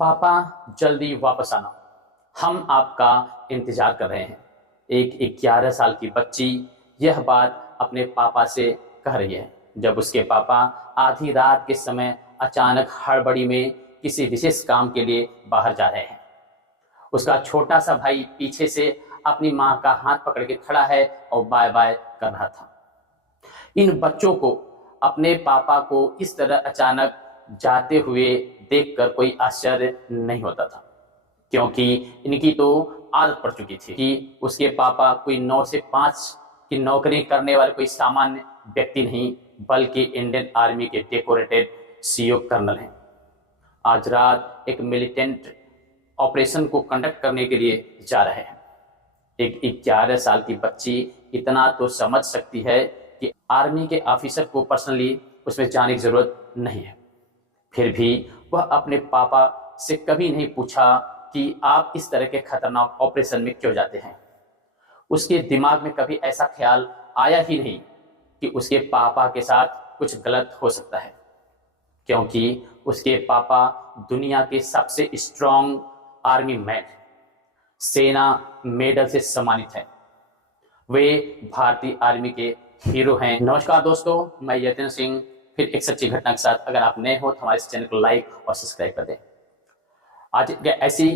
पापा जल्दी वापस आना, हम आपका इंतजार कर रहे हैं। एक 11 साल की बच्ची यह बात अपने पापा से कह रही है जब उसके पापा आधी रात के समय अचानक हड़बड़ी में किसी विशेष काम के लिए बाहर जा रहे हैं। उसका छोटा सा भाई पीछे से अपनी मां का हाथ पकड़ के खड़ा है और बाय बाय कर रहा था। इन बच्चों को अपने पापा को इस तरह अचानक जाते हुए देखकर कोई आश्चर्य नहीं होता था, क्योंकि इनकी तो आदत पड़ चुकी थी कि उसके पापा कोई 9 से 5 की नौकरी करने वाले कोई सामान्य व्यक्ति नहीं, बल्कि इंडियन आर्मी के डेकोरेटेड सीओ कर्नल हैं। आज रात एक मिलिटेंट ऑपरेशन को कंडक्ट करने के लिए जा रहे हैं। एक 11 साल की बच्ची इतना तो समझ सकती है कि आर्मी के ऑफिसर को पर्सनली उसमें जाने की जरूरत नहीं है। फिर भी वह अपने पापा से कभी नहीं पूछा कि आप इस तरह के खतरनाक ऑपरेशन में क्यों जाते हैं। उसके दिमाग में कभी ऐसा ख्याल आया ही नहीं कि उसके पापा के साथ कुछ गलत हो सकता है, क्योंकि उसके पापा दुनिया के सबसे स्ट्रांग आर्मी मैन, सेना मेडल से सम्मानित हैं। वे भारतीय आर्मी के हीरो हैं। नमस्कार दोस्तों, मैं यतिन सिंह फिर एक सच्ची घटना के साथ। अगर आप नए हो तो हमारे इस चैनल को लाइक और सब्सक्राइब कर दें। आज ऐसी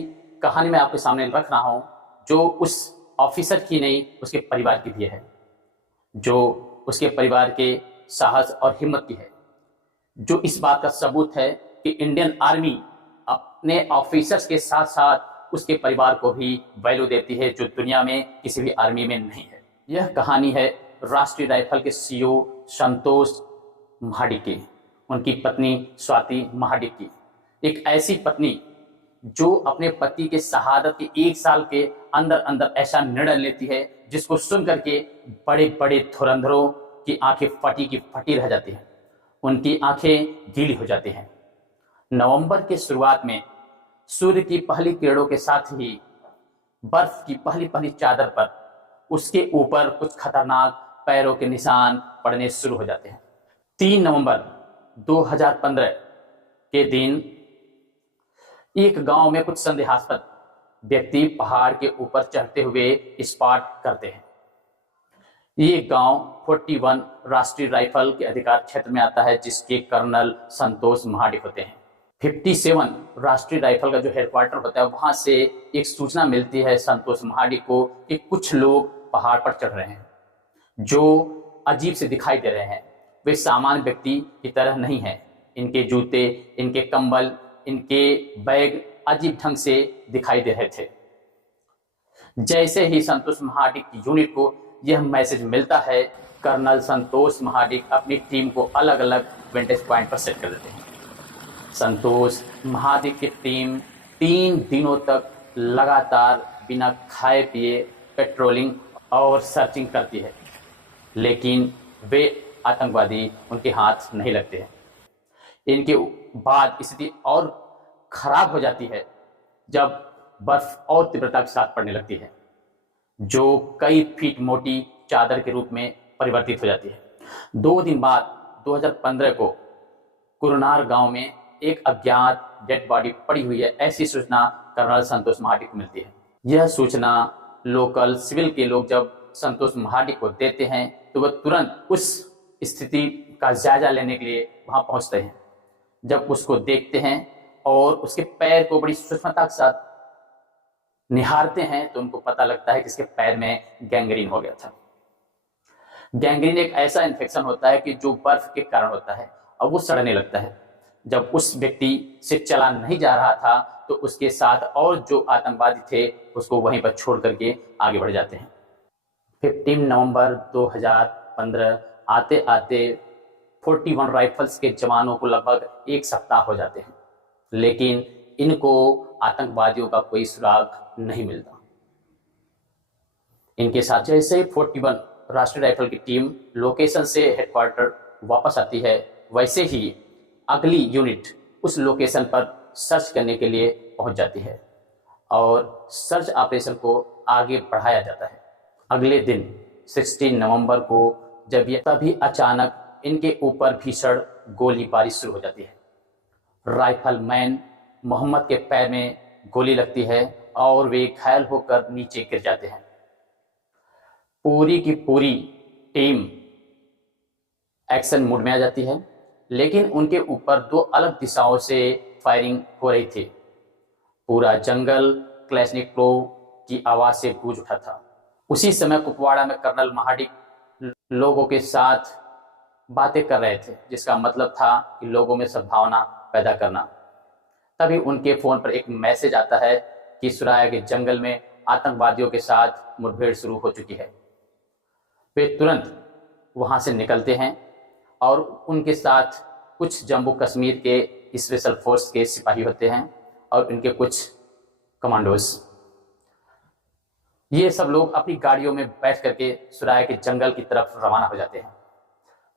कहानी मैं आपके सामने रख रहा हूं जो उस ऑफिसर की नहीं, उसके परिवार की भी है, जो उसके परिवार के साहस और हिम्मत की है, जो इस बात का सबूत है कि इंडियन आर्मी अपने ऑफिसर्स के साथ साथ उसके परिवार को भी वैल्यू देती है, जो दुनिया में किसी भी आर्मी में नहीं है। यह कहानी है राष्ट्रीय राइफल के सीईओ संतोष महाडिक की, उनकी पत्नी स्वाति महाडिक की। एक ऐसी पत्नी जो अपने पति के शहादत के 1 साल के अंदर अंदर ऐसा निर्णय लेती है जिसको सुन करके बड़े बड़े धुरंधरों की आंखें फटी की फटी रह जाती हैं, उनकी आंखें गीली हो जाती हैं। नवंबर की शुरुआत में सूर्य की पहली किरणों के साथ ही बर्फ की पहली पहली चादर पर उसके ऊपर कुछ खतरनाक पैरों के निशान पड़ने शुरू हो जाते हैं। 3 नवंबर 2015 के दिन एक गांव में कुछ संदेहास्पद व्यक्ति पहाड़ के ऊपर चढ़ते हुए स्पॉट करते हैं। ये गांव 41 राष्ट्रीय राइफल के अधिकार क्षेत्र में आता है, जिसके कर्नल संतोष महाडिक होते हैं। 57 राष्ट्रीय राइफल का जो हेडक्वार्टर होता है, वहां से एक सूचना मिलती है संतोष महाडिक को कि कुछ लोग पहाड़ पर चढ़ रहे हैं जो अजीब से दिखाई दे रहे हैं। वे सामान्य व्यक्ति की तरह नहीं है। इनके जूते, इनके कंबल, इनके बैग अजीब ढंग से दिखाई दे रहे थे। जैसे ही संतोष महाडिक की यूनिट को यह मैसेज मिलता है, कर्नल संतोष महाडिक अपनी टीम को अलग अलग वेंटेज पॉइंट पर सेट कर देते हैं। संतोष महाडिक की टीम 3 दिनों तक लगातार बिना खाए पिए पेट्रोलिंग और सर्चिंग करती है, लेकिन वे आतंकवादी उनके हाथ नहीं लगते हैं। इनके बाद स्थिति और खराब हो जाती है जब बर्फ और तीव्रता के साथ पड़ने लगती है, जो कई फीट मोटी चादर के रूप में परिवर्तित हो जाती है। 2 दिन बाद 2015 को कुरनार गांव में एक अज्ञात डेड बॉडी पड़ी हुई है, ऐसी सूचना कर्नल संतोष महाडिक को मिलती है। यह सूचना लोकल सिविल के लोग जब संतोष महाडिक को देते हैं तो वह तुरंत उस स्थिति का जायजा लेने के लिए वहां पहुंचते हैं। जब उसको देखते हैं और उसके पैर को बड़ी सूक्ष्मता के साथ निहारते हैं तो उनको पता लगता है कि इसके पैर में गैंग्रीन हो गया था। गैंग्रीन एक ऐसा इन्फेक्शन होता है कि जो बर्फ के कारण होता है और वो सड़ने लगता है। जब उस व्यक्ति से चला नहीं जा रहा था तो उसके साथ और जो आतंकवादी थे उसको वहीं पर छोड़ करके आगे बढ़ जाते हैं। 15 नवंबर 2015 आते आते 41 राइफल्स के जवानों को लगभग 1 सप्ताह हो जाते हैं, लेकिन इनको आतंकवादियों का कोई सुराग नहीं मिलता। इनके साथ जैसे 41 राष्ट्रीय राइफल की टीम लोकेशन से हेडक्वार्टर वापस आती है, वैसे ही अगली यूनिट उस लोकेशन पर सर्च करने के लिए पहुंच जाती है और सर्च ऑपरेशन को आगे बढ़ाया जाता है। अगले दिन 16 नवंबर को जब यह तभी अचानक इनके ऊपर भीषण गोलीबारी शुरू हो जाती है। राइफल मैन मोहम्मद के पैर में गोली लगती है और वे घायल होकर नीचे गिर जाते हैं। पूरी की पूरी टीम एक्शन मोड में आ जाती है, लेकिन उनके ऊपर दो अलग दिशाओं से फायरिंग हो रही थी। पूरा जंगल क्लैशनिकोव की आवाज से गूंज उठा था। उसी समय कुपवाड़ा में कर्नल महाडिक लोगों के साथ बातें कर रहे थे, जिसका मतलब था कि लोगों में सद्भावना पैदा करना। तभी उनके फोन पर एक मैसेज आता है कि सुराया के जंगल में आतंकवादियों के साथ मुठभेड़ शुरू हो चुकी है। वे तुरंत वहां से निकलते हैं और उनके साथ कुछ जम्मू कश्मीर के स्पेशल फोर्स के सिपाही होते हैं और उनके कुछ कमांडोज। ये सब लोग अपनी गाड़ियों में बैठ करके सुराया के जंगल की तरफ रवाना हो जाते हैं।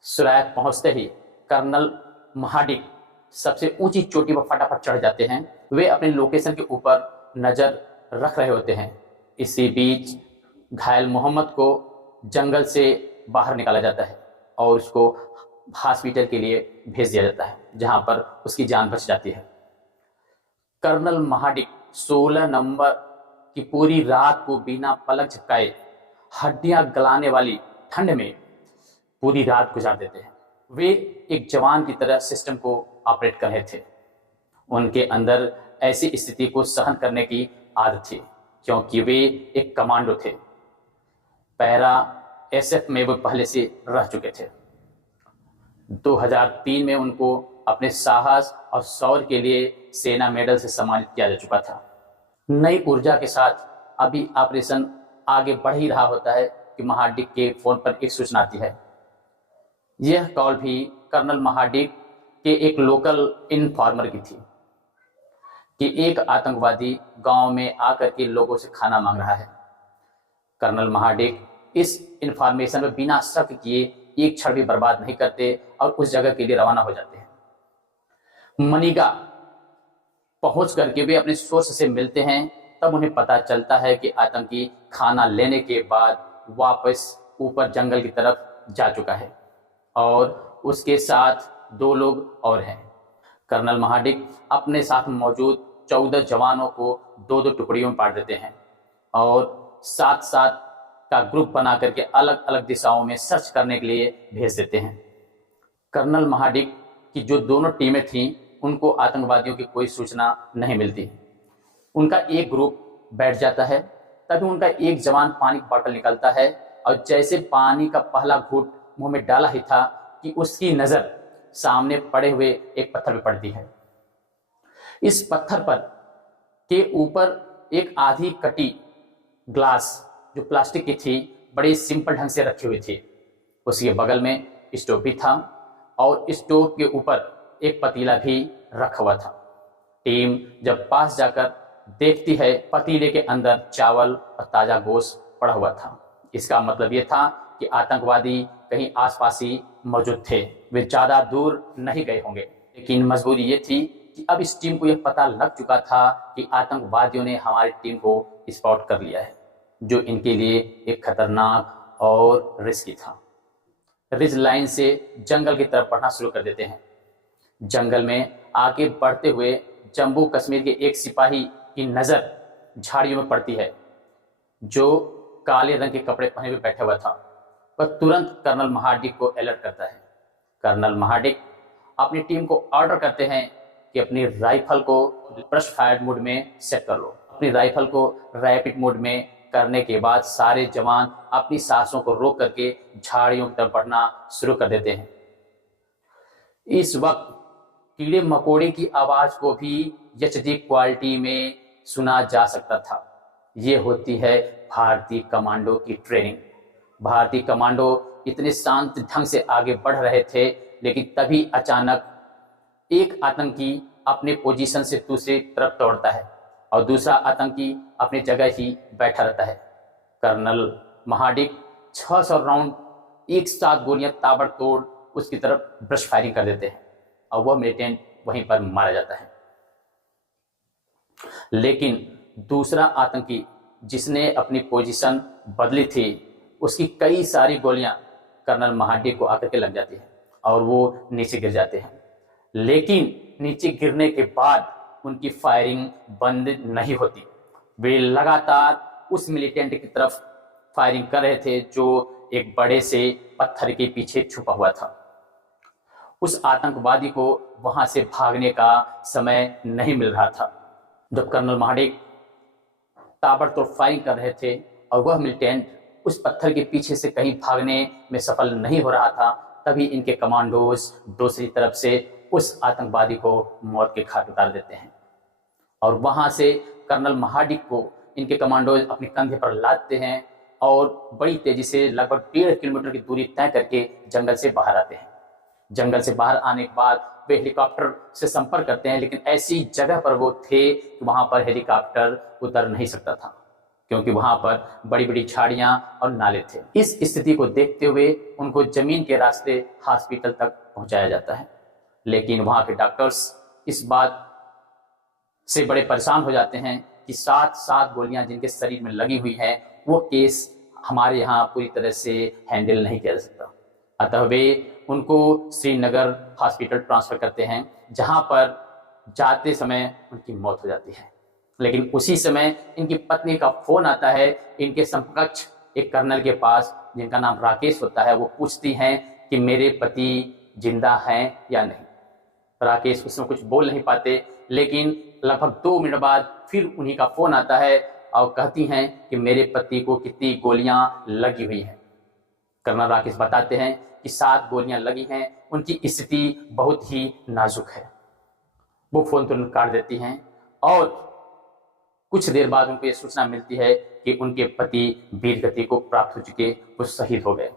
सुराया पहुंचते ही कर्नल महाडिक सबसे ऊंची चोटी पर फटाफट चढ़ जाते हैं। वे अपने लोकेशन के ऊपर नजर रख रहे होते हैं। इसी बीच घायल मोहम्मद को जंगल से बाहर निकाला जाता है और उसको हॉस्पिटल के लिए भेज दिया जाता है, जहां पर उसकी जान बच जाती है। कर्नल महाडिक 16 नवंबर की पूरी रात को बिना पलक झपकाए हड्डियां गलाने वाली ठंड में पूरी रात गुजार देते हैं। वे एक जवान की तरह सिस्टम को ऑपरेट कर रहे थे। उनके अंदर ऐसी स्थिति को सहन करने की आदत थी, क्योंकि वे एक कमांडो थे। पैरा एसएफ में वो पहले से रह चुके थे। 2003 में उनको अपने साहस और शौर्य के लिए सेना मेडल से सम्मानित किया जा चुका था। नई ऊर्जा के साथ अभी ऑपरेशन आगे बढ़ ही रहा होता है कि महाडिक के फोन पर एक सूचना आती है। यह कॉल भी कर्नल महाडिक के एक लोकल इन्फॉर्मर की थी कि एक आतंकवादी गांव में आकर के लोगों से खाना मांग रहा है। कर्नल महाडिक इस इंफॉर्मेशन में बिना शक किए एक क्षण भी बर्बाद नहीं करते और उस जगह के लिए रवाना हो जाते हैं। मनीगा पहुंच करके वे अपने सोर्स से मिलते हैं। तब उन्हें पता चलता है कि आतंकी खाना लेने के बाद वापस ऊपर जंगल की तरफ जा चुका है और उसके साथ 2 लोग और हैं। कर्नल महाडिक अपने साथ मौजूद 14 जवानों को 2-2 टुकड़ियों में बांट देते हैं और 7-7 का ग्रुप बना करके अलग अलग दिशाओं में सर्च करने के लिए भेज देते हैं। कर्नल महाडिक की जो दोनों टीमें थीं, उनको आतंकवादियों की कोई सूचना नहीं मिलती। उनका एक ग्रुप बैठ जाता है। तभी उनका एक जवान पानी की बोतल निकालता है और जैसे पानी का पहला घूंट मुंह में डाला ही था कि उसकी नजर सामने पड़े हुए एक पत्थर पर पड़ती है। इस पत्थर पर के ऊपर एक आधी कटी ग्लास जो प्लास्टिक की थी, बड़े सिंपल ढंग से रखी हुई थी। उसके बगल में स्टोव भी था और स्टोव के ऊपर एक पतीला भी रखा हुआ था। टीम जब पास जाकर देखती है, पतीले के अंदर चावल और ताजा गोश्त पड़ा हुआ था। इसका मतलब यह था कि आतंकवादी कहीं आसपास ही मौजूद थे। वे ज्यादा दूर नहीं गए होंगे। लेकिन मजबूरी ये थी कि अब इस टीम को यह पता लग चुका था कि आतंकवादियों ने हमारी टीम को स्पॉट कर लिया है, जो इनके लिए एक खतरनाक और रिस्की था। रिज लाइन से जंगल की तरफ बढ़ना शुरू कर देते हैं। जंगल में आगे बढ़ते हुए जम्मू कश्मीर के एक सिपाही की नजर झाड़ियों में पड़ती है, जो काले रंग के कपड़े पहने हुए बैठा हुआ था। वह तुरंत कर्नल महाडिक को अलर्ट करता है। कर्नल महाडिक अपनी टीम को ऑर्डर करते हैं कि अपनी राइफल को ब्रश फायर मोड में सेट कर लो। अपनी राइफल को रैपिड मोड में करने के बाद सारे जवान अपनी सांसों को रोक करके झाड़ियों की तरफ बढ़ना शुरू कर देते हैं। इस वक्त कीड़े मकोड़े की आवाज को भी एचडी क्वालिटी में सुना जा सकता था। ये होती है भारतीय कमांडो की ट्रेनिंग। भारतीय कमांडो इतने शांत ढंग से आगे बढ़ रहे थे, लेकिन तभी अचानक एक आतंकी अपने पोजीशन से दूसरी तरफ दौड़ता है और दूसरा आतंकी अपनी जगह ही बैठा रहता है। कर्नल महाडिक 600 राउंड एक साथ गोलियां ताबड़तोड़ उसकी तरफ ब्रश फायरिंग कर देते हैं और वह मिलिटेंट वहीं पर मारा जाता है। लेकिन दूसरा आतंकी जिसने अपनी पोजीशन बदली थी, उसकी कई सारी गोलियां कर्नल महाडिक को आकर के लग जाती है और वो नीचे गिर जाते हैं। लेकिन नीचे गिरने के बाद उनकी फायरिंग बंद नहीं होती। वे लगातार उस मिलिटेंट की तरफ फायरिंग कर रहे थे जो एक बड़े से पत्थर के पीछे छुपा हुआ था। उस आतंकवादी को वहां से भागने का समय नहीं मिल रहा था। जब कर्नल महाडिक ताबड़तोड़ फायरिंग कर रहे थे और वह मिलिटेंट उस पत्थर के पीछे से कहीं भागने में सफल नहीं हो रहा था, तभी इनके कमांडोज दूसरी तरफ से उस आतंकवादी को मौत के घाट उतार देते हैं और वहां से कर्नल महाडिक को इनके कमांडोज अपने कंधे पर लादते हैं और बड़ी तेजी से लगभग 1.5 किलोमीटर की दूरी तय करके जंगल से बाहर आते हैं। जंगल से बाहर आने के बाद वे हेलीकॉप्टर से संपर्क करते हैं, लेकिन ऐसी जगह पर वो थे कि वहां पर हेलीकॉप्टर उतर नहीं सकता था क्योंकि वहां पर बड़ी बड़ी झाड़ियां और नाले थे। इस स्थिति को देखते हुए उनको जमीन के रास्ते हॉस्पिटल तक पहुंचाया जाता है, लेकिन वहां के डॉक्टर्स इस बात से बड़े परेशान हो जाते हैं कि 7 गोलियां जिनके शरीर में लगी हुई है वो केस हमारे यहाँ पूरी तरह से हैंडल नहीं किया जा सकता। अतः वे उनको श्रीनगर हॉस्पिटल ट्रांसफर करते हैं, जहां पर जाते समय उनकी मौत हो जाती है। लेकिन उसी समय इनकी पत्नी का फोन आता है इनके समकक्ष एक कर्नल के पास, जिनका नाम राकेश होता है। वो पूछती हैं कि मेरे पति जिंदा हैं या नहीं। राकेश उसमें कुछ बोल नहीं पाते, लेकिन लगभग 2 मिनट बाद फिर उन्हीं का फोन आता है और कहती हैं कि मेरे पति को कितनी गोलियां लगी हुई हैं। कर्नल राकेश बताते हैं कि 7 गोलियां लगी हैं, उनकी स्थिति बहुत ही नाजुक है। वो फोन तुरंत काट देती हैं और कुछ देर बाद उनको ये सूचना मिलती है कि उनके पति वीर गति को प्राप्त हो चुके, वो शहीद हो गए।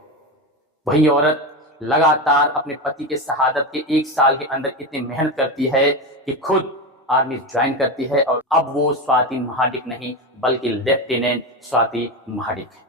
वही औरत लगातार अपने पति के शहादत के 1 साल के अंदर इतनी मेहनत करती है कि खुद आर्मी ज्वाइन करती है और अब वो स्वाति महाडिक नहीं बल्कि लेफ्टिनेंट स्वाति महाडिक है।